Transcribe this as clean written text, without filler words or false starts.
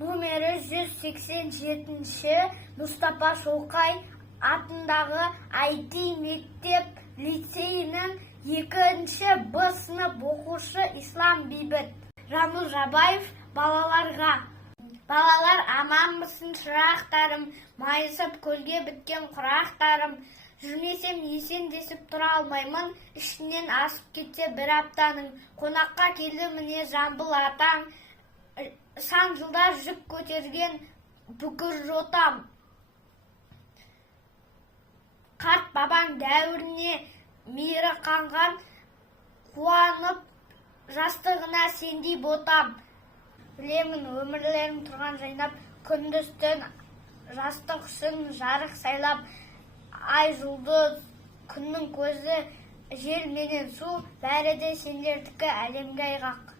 номері 187-ші Мұстапа Шоқай атындағы IT мектеп лицейінің 2-ші Б сынып оқушы Ислам Бейбіт. Рамыл Жабаев балаларға. Балалар, аманмысың шырақтарым, майысып көлге біткен құрақтарым. Жүрмесем есен десіп тұра алмаймын, ішінен асып кетсе бір аптаның. Қонаққа келді міне Жамбыл атаң, сан жылдар жүк көтерген бүкір жотам. Қарт бабаң дәуіріне мейірі қанған, қуанып жастығына сендей ботам. Білемін өмірлерің тұрған жайнап, күндіз түн жастық үшін жарық сайлап, ай жұлдыз, күннің көзі, жел менен су, бәрі де сендердікі әлемге айғақ.